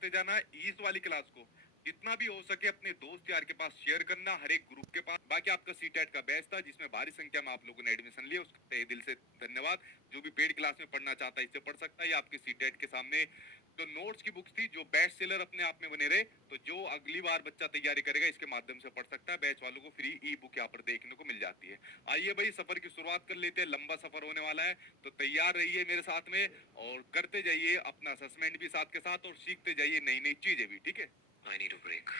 करते जाना। इस वाली क्लास को जितना भी हो सके अपने दोस्त यार के पास शेयर करना, हर एक ग्रुप के पास। बाकी आपका सीटेट का बैच था जिसमें भारी संख्या में आप लोगों ने एडमिशन लिया, उसका तहे दिल से धन्यवाद। जो भी पेड क्लास में पढ़ना चाहता है इससे पढ़ सकता है। ये आपके सीटेट के सामने जो नोट्स की बुक्स थी, जो बेस्ट सेलर अपने आप में बने रहे, तो जो अगली बार बच्चा तैयारी करेगा इसके माध्यम से पढ़ सकता है। बैच वालों को फ्री ई बुक यहाँ पर देखने को मिल जाती है। आइए भाई सफर की शुरुआत कर लेते हैं। लंबा सफर होने वाला है तो तैयार रहिए मेरे साथ में और करते जाइए अपना असेसमेंट भी साथ के साथ और सीखते जाइए नई नई चीजें भी। ठीक है, आई नीड अ ब्रेक।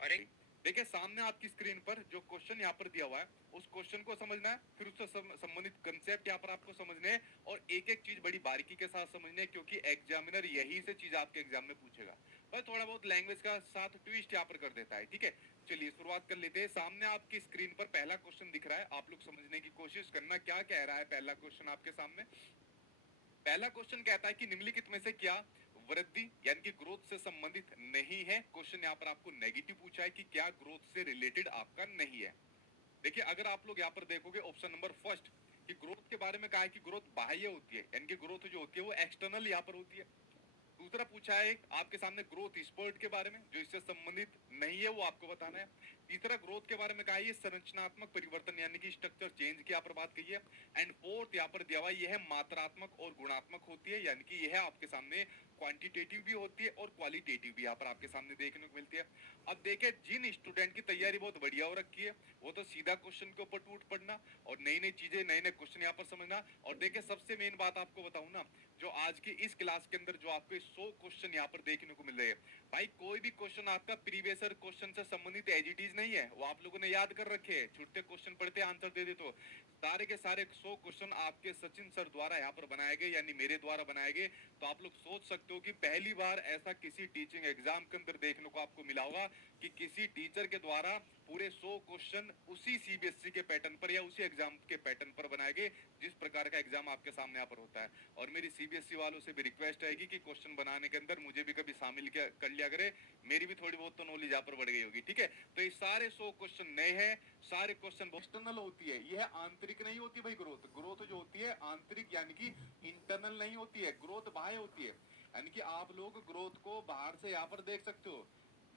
अरे देखिए सामने आपकी स्क्रीन पर जो क्वेश्चन यहाँ पर दिया हुआ है उस क्वेश्चन को समझना है, फिर उससे संबंधित कंसेप्ट यहाँ पर आपको समझने हैं और एक एक चीज बड़ी बारीकी के साथ समझने हैं, क्योंकि एग्जामिनर यही से चीज आपके एग्जाम में पूछेगा। पर थोड़ा बहुत लैंग्वेज का साथ ट्विस्ट यहाँ पर कर देता है। ठीक है, चलिए शुरुआत कर लेते हैं। सामने आपकी स्क्रीन पर पहला क्वेश्चन दिख रहा है, आप लोग समझने की कोशिश करना क्या कह रहा है पहला क्वेश्चन आपके सामने। पहला क्वेश्चन कहता है कि निम्नलिखित में से क्या वृद्धि यानी कि ग्रोथ से संबंधित नहीं है। क्वेश्चन यहाँ पर आपको नेगेटिव पूछा है कि क्या ग्रोथ से रिलेटेड आपका नहीं है। देखिए अगर आप लोग यहाँ पर देखोगे ऑप्शन नंबर फर्स्ट कि ग्रोथ के बारे में कहा है कि ग्रोथ बाह्य होती है, यानी कि ग्रोथ जो होती है वो एक्सटर्नल यहाँ पर होती है। दूसरा पूछा है आपके सामने ग्रोथ स्पर्ट के बारे में, जो इससे संबंधित नहीं है वो आपको बताना है। तीसरा ग्रोथ के बारे में कहा है ये संरचनात्मक परिवर्तन यानी कि स्ट्रक्चर चेंज की यहाँ पर बात कही है। एंड फोर्थ यहाँ पर दिया हुआ यह मात्रात्मक और गुणात्मक होती है, यानी कि यह आपके सामने क्वांटिटेटिव भी होती है और क्वालिटेटिव भी यहाँ पर आपके सामने देखने को मिलती है। अब देखिए जिन स्टूडेंट की तैयारी बहुत बढ़िया हो रखी है वो तो सीधा क्वेश्चन के ऊपर टूट पड़ना और नई नई चीजें नए नए क्वेश्चन यहाँ पर समझना। और देखिए सबसे मेन बात आपको बताऊं ना, जो आज की इस क्लास के अंदर जो आपको 100 क्वेश्चन यहाँ पर देखने को मिल रहे हैं, भाई कोई भी क्वेश्चन आपका प्रीवियस ईयर क्वेश्चन से संबंधित एज इट इज नहीं है, वो आप लोगों ने याद कर रखे हैं, छुट्टे क्वेश्चन पढ़ते आंसर दे दे। तो सारे के सारे 100 क्वेश्चन आपके सचिन सर द्वारा यहाँ पर बनाए गए, यानी मेरे द्वारा बनाए गए। तो आप लोग सोच सकते हो कि पहली बार ऐसा किसी टीचिंग एग्जाम के अंदर देखने को आपको मिला होगा कि किसी टीचर के द्वारा पूरे 100 क्वेश्चन उसी सीबीएसई के पैटर्न पर या उसी एग्जाम के पैटर्न पर बनाए गए जिस प्रकार का एग्जाम आपके सामने यहाँ पर होता है। और मेरी सीबीएसई वालों से भी रिक्वेस्ट रहेगी कि क्वेश्चन बनाने के अंदर मुझे भी कभी शामिल कर लिया करे, मेरी भी थोड़ी बहुत तो नॉलेज यहाँ पर बढ़ गई होगी। ठीक है, तो ये सारे 100 क्वेश्चन नए हैं, सारे क्वेश्चन एक्सटर्नल होती है, यह आंतरिक नहीं होती भाई। ग्रोथ ग्रोथ जो होती है आंतरिक यानी कि इंटरनल नहीं होती है, ग्रोथ बाह्य होती है। यानी कि आप लोग ग्रोथ को बाहर से यहाँ पर देख सकते हो।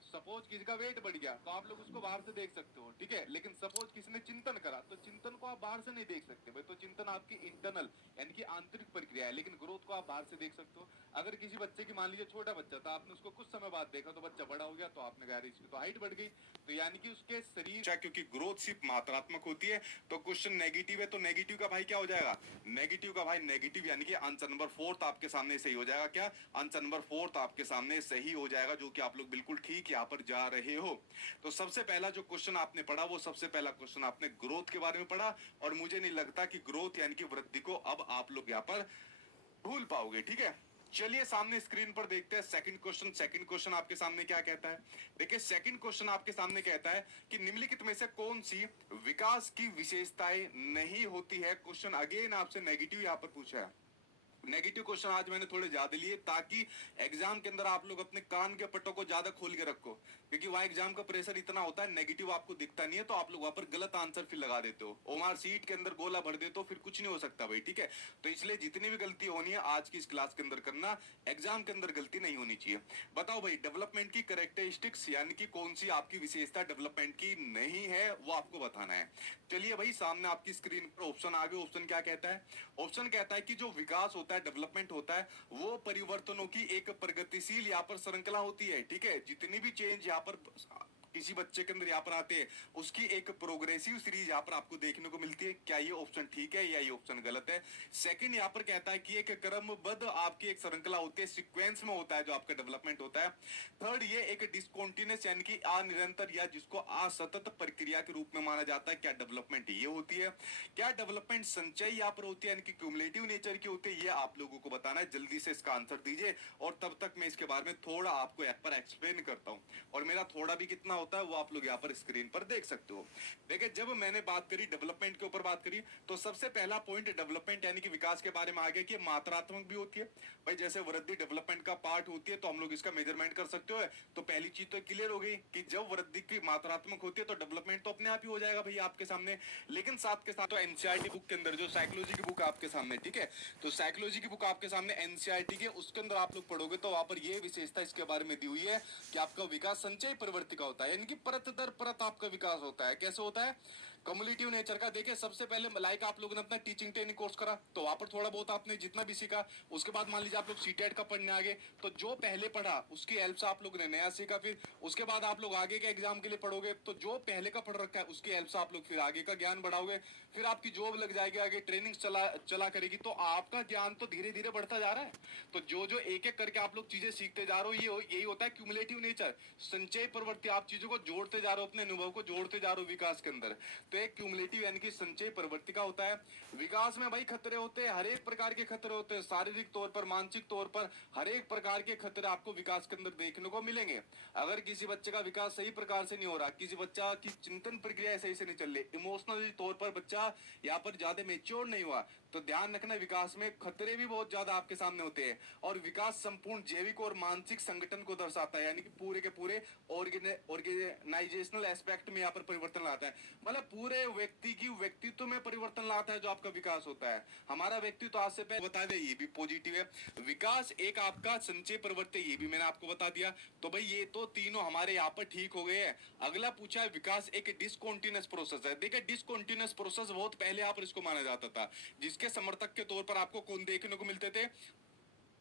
सपोज किसी का वेट बढ़ गया तो आप लोग उसको बाहर से देख सकते हो, ठीक है। लेकिन सपोज किसी ने चिंतन करा तो चिंतन को आप बाहर से नहीं देख सकते भाई। तो चिंतन आपकी इंटरनल यानी कि आंतरिक प्रक्रिया है, लेकिन ग्रोथ को आप बाहर से देख सकते हो। अगर किसी बच्चे की मान लीजिए छोटा बच्चा था, आपने उसको कुछ समय बाद देखा तो बच्चा बड़ा हो गया, तो आपने कहा इसकी तो हाइट बढ़ गई, तो यानी कि उसके शरीर, क्योंकि ग्रोथ सिर्फ मात्रात्मक होती है तो क्वेश्चन नेगेटिव है, तो नेगेटिव का भाई क्या हो जाएगा, नेगेटिव का भाई नेगेटिव, यानी कि आंसर नंबर फोर्थ आपके सामने सही हो जाएगा। क्या आंसर नंबर फोर्थ आपके सामने सही हो जाएगा, जो कि आप लोग बिल्कुल ठीक यहाँ पर जा रहे हो। तो सबसे पहला जो क्वेश्चन आपने पढ़ा वो सबसे पहला क्वेश्चन आपने ग्रोथ के बारे में पढ़ा, और मुझे नहीं लगता कि ग्रोथ यानी कि वृद्धि को अब आप लोग यहाँ पर भूल पाओगे। ठीक है, चलिए सामने स्क्रीन पर देखते हैं सेकंड क्वेश्चन। सेकंड क्वेश्चन आपके सामने क्या कहता है, देखिए सेकंड क्वेश्चन आपके सामने कहता है कि निम्नलिखित में से कौन सी विकास की विशेषताएं नहीं होती है। क्वेश्चन अगेन आपसे नेगेटिव यहाँ पर पूछा है। नेगेटिव क्वेश्चन आज मैंने थोड़े ज्यादा लिए ताकि एग्जाम के अंदर आप लोग अपने कान के पट्टों को ज्यादा खोल के रखो, क्योंकि वहां एग्जाम का प्रेशर इतना होता है, नेगेटिव आपको दिखता नहीं है तो आप लोग वहां पर गलत आंसर फिर लगा देते हो, ओमार सीट के अंदर गोला भर देते हो, फिर कुछ नहीं हो सकता भाई। ठीक है, तो इसलिए जितनी भी गलती होनी है आज की इस क्लास के अंदर करना, एग्जाम के अंदर गलती नहीं होनी चाहिए। बताओ भाई डेवलपमेंट की कैरेक्टरिस्टिक्स यानी कि कौन सी आपकी विशेषता डेवलपमेंट की नहीं है वो आपको बताना है। चलिए भाई सामने आपकी स्क्रीन पर ऑप्शन आ गए। ऑप्शन क्या कहता है, ऑप्शन कहता है कि जो विकास होता है डेवलपमेंट होता है वो परिवर्तनों की एक प्रगतिशील यहाँ पर श्रृंखला होती है। ठीक है, जितनी भी चेंज यहाँ पर किसी बच्चे के अंदर यहाँ पर आते हैं उसकी एक प्रोग्रेसिव सीरीज यहाँ पर आपको देखने को मिलती है। क्या ये ऑप्शन ठीक है या ये ऑप्शन गलत है। सेकंड यहाँ पर कहता है कि एक क्रमबद्ध आपकी एक श्रृंखला होती है, सीक्वेंस में होता है जो आपका डेवलपमेंट होता है। थर्ड ये एक डिसकॉन्टिन्यूस यानी कि अनिरंतर या जिसको असतत प्रक्रिया के रूप में माना जाता है, क्या डेवलपमेंट ये होती है। क्या डेवलपमेंट संचय यहाँ पर होती है यानी कि क्यूमुलेटिव नेचर की होती है, ये आप लोगों को बताना है। जल्दी से इसका आंसर दीजिए और तब तक मैं इसके बारे में थोड़ा आपको यहाँ पर एक्सप्लेन करता हूँ। और मेरा थोड़ा भी कितना होता है वो आप लोग यहाँ पर स्क्रीन पर देख सकते हो। देखिए जब मैंने बात करी डेवलपमेंट के ऊपर बात करी तो सबसे पहला पॉइंट डेवलपमेंट यानी कि विकास के बारे में आ गया कि मात्रात्मक भी होती है। भाई जैसे वृद्धि डेवलपमेंट का पार्ट होती है तो हम लोग इसका मेजरमेंट कर सकते हो। तो पहली चीज तो क्लियर हो गई कि जब वृद्धि की मात्रात्मक होती है तो डेवलपमेंट तो अपने आप ही हो जाएगा भैया आपके सामने। लेकिन साथ के साथ तो एनसीईआरटी बुक के अंदर जो साइकोलॉजी की बुक आपके सामने, ठीक है, तो साइकोलॉजी की बुक आपके सामने एनसीईआरटी के, उसके अंदर आप लोग पढ़ोगे तो वहां पर ये विशेषता इसके बारे में दी हुई है कि आपका विकास संचय प्रवृत्ति का होता है, यानी कि परत दर परत आपका विकास होता है। कैसे होता है? कम्युलेटिव नेचर का। देखिए सबसे पहले लाइक आप लोगों ने अपना टीचिंग ट्रेनिंग कोर्स करा तो वहां पर थोड़ा बहुत आपने जितना भी सीखा, उसके बाद मान लीजिए आप लोग सीटेट का पढ़ने आगे तो जो पहले पढ़ा उसकी हेल्प से आप लोगों ने नया सीखा, फिर उसके बाद आप लोग आगे के एग्जाम के लिए पढ़ोगे तो जो पहले का पढ़ रखा है उसकी हेल्प से आप लोग फिर आगे का ज्ञान बढ़ाओगे, फिर आपकी जॉब लग जाएगी, आगे ट्रेनिंग चला करेगी, तो आपका ज्ञान तो धीरे धीरे बढ़ता जा रहा है। तो जो जो एक एक करके आप लोग चीजें सीखते जा रहे हो, यही होता है क्यूमुलेटिव नेचर, संचय प्रवृत्ति। आप चीजों को जोड़ते जा रहे हो, अपने अनुभव को जोड़ते जा रहे हो विकास के अंदर। तो एक क्यूमुलेटिव यानी कि संचय प्रवृत्ति का होता है। विकास में भाई खतरे होते हैं, हर एक प्रकार के खतरे होते हैं, शारीरिक तौर पर, मानसिक तौर पर, हर एक प्रकार के खतरे आपको विकास के अंदर देखने को मिलेंगे। अगर किसी बच्चे का विकास सही प्रकार से नहीं हो रहा, किसी बच्चा की चिंतन प्रक्रिया सही से नहीं चल रही, इमोशनली तौर पर बच्चा यहाँ पर ज्यादा मेच्योर नहीं हुआ, तो ध्यान रखना विकास में खतरे भी बहुत ज्यादा आपके सामने होते हैं। और विकास संपूर्ण जैविक और मानसिक संगठन को दर्शाता है, यानी कि पूरे के पूरे ऑर्गेनाइजेशनल एस्पेक्ट में यहाँ पर परिवर्तन लाता है, मतलब पूरे व्यक्ति की व्यक्तित्व में परिवर्तन लाता है जो आपका विकास होता है। हमारा व्यक्तित्व आज से पहले बता दे ये भी पॉजिटिव है। विकास एक आपका संचय प्रवृत्ति, ये भी मैंने आपको बता दिया। तो भाई ये तो तीनों हमारे यहाँ पर ठीक हो गए हैं। अगला पूछा है विकास एक डिसकंटीन्यूअस प्रोसेस है। देखिए डिसकंटीन्यूअस प्रोसेस बहुत पहले यहाँ पर इसको माना जाता था, जिसके समर्थक के तौर पर आपको कौन देखने को मिलते थे?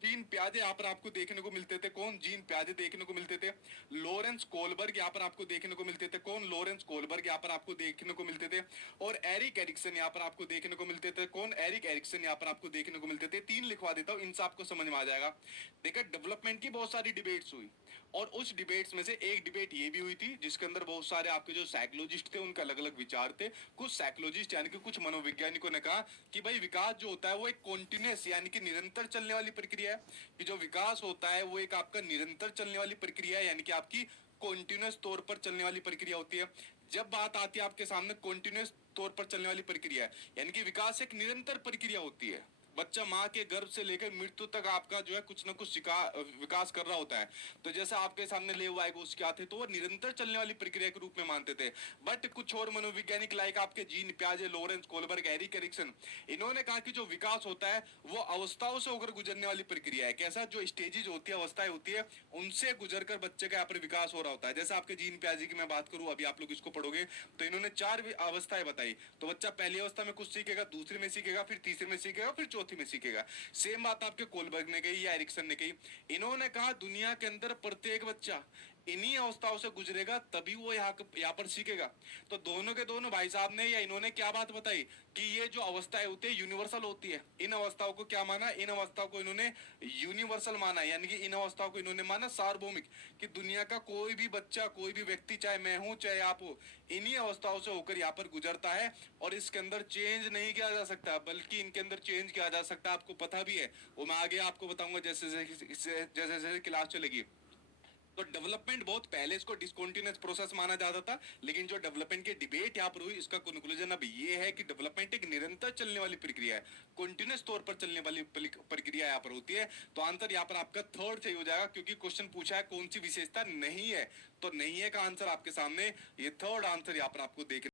जीन प्याजे यहाँ पर आपको देखने को मिलते थे। कौन? जीन प्याजे देखने को मिलते थे। लॉरेंस कोलबर्ग यहाँ पर आपको देखने को मिलते थे। कौन? लॉरेंस कोलबर्ग यहाँ पर आपको देखने को मिलते थे। और एरिक एरिक्सन यहाँ पर आपको देखने को मिलते थे। कौन? एरिक एरिक्सन यहाँ पर आपको देखने को मिलते थे। तीन लिखवा देता हूँ, इनसे आपको समझ में आ जाएगा। देखिए डेवलपमेंट की बहुत सारी डिबेट्स हुई और उस डिबेट्स में से एक डिबेट ये भी हुई थी जिसके अंदर बहुत सारे आपके जो साइकोलॉजिस्ट थे उनके अलग अलग विचार थे। कुछ साइकोलॉजिस्ट यानी कि कुछ मनोवैज्ञानिकों ने कहा कि भाई विकास जो होता है वो एक कॉन्टिन्यूस यानी कि निरंतर चलने वाली प्रक्रिया है, कि जो विकास होता है वो एक आपका निरंतर चलने वाली प्रक्रिया है, यानी कि आपकी कॉन्टिन्यूस तौर पर चलने वाली प्रक्रिया होती है। जब बात आती है आपके सामने कॉन्टिन्यूस तौर पर चलने वाली प्रक्रिया है, यानी कि विकास एक निरंतर प्रक्रिया होती है। बच्चा माँ के गर्भ से लेकर मृत्यु तक आपका जो है कुछ ना कुछ विकास कर रहा होता है। तो जैसे आपके सामने ले हुआ है उसके आते तो वो निरंतर चलने वाली प्रक्रिया के रूप में मानते थे। बट कुछ और मनोवैज्ञानिक लाइक आपके जीन प्याजे, लॉरेंस कोलबर्ग, एरिक एरिक्सन, इन्होंने कहा कि जो विकास होता है वो अवस्थाओं से होकर गुजरने वाली प्रक्रिया है। कैसा? जो स्टेजेज होती है, अवस्थाएं होती है, उनसे गुजर कर बच्चे का यहाँ पर विकास हो रहा होता है। जैसे आपके जीन प्याजे की मैं बात करूं, अभी आप लोग इसको पढ़ोगे तो इन्होंने चार अवस्थाएं बताई। तो बच्चा पहली अवस्था में कुछ सीखेगा, दूसरे में सीखेगा, फिर तीसरे में सीखेगा, फिर चौथी में सीखेगा। सेम बात आपके कोलबर्ग ने कही या एरिक्सन ने कही। इन्होंने कहा दुनिया के अंदर प्रत्येक बच्चा इन्हीं अवस्थाओं से गुजरेगा तभी वो यहाँ पर सीखेगा। तो दोनों के दोनों भाई साहब ने या इन्होंने क्या बात बताई कि ये जो अवस्थाएं होती है यूनिवर्सल होती है। इन अवस्थाओं को क्या माना? इन अवस्थाओं को इन्होंने यूनिवर्सल माना, यानी कि इन अवस्थाओं को इन्होंने माना सार्वभौमिक, कि दुनिया का कोई भी बच्चा, कोई भी व्यक्ति, चाहे मैं हूं चाहे आप हो, इन्हीं अवस्थाओं से होकर यहाँ पर गुजरता है और इसके अंदर चेंज नहीं किया जा सकता, बल्कि इनके अंदर चेंज किया जा सकता है। आपको पता भी है, वो मैं आगे आपको बताऊंगा जैसे जैसे जैसे क्लास चलेगी। तो डेवलपमेंट बहुत पहले इसको डिसकंटीन्यूअस प्रोसेस माना जाता था, लेकिन जो डेवलपमेंट की डिबेट यहाँ पर हुई इसका कंक्लूजन अब ये है कि डेवलपमेंट एक निरंतर चलने वाली प्रक्रिया है, कंटीन्यूअस तौर पर चलने वाली प्रक्रिया यहाँ पर होती है। तो आंसर यहाँ पर आपका थर्ड सही हो जाएगा, क्योंकि क्वेश्चन पूछा है कौन सी विशेषता नहीं है, तो नहीं है का आंसर आपके सामने ये थर्ड आंसर यहाँ पर आपको देखने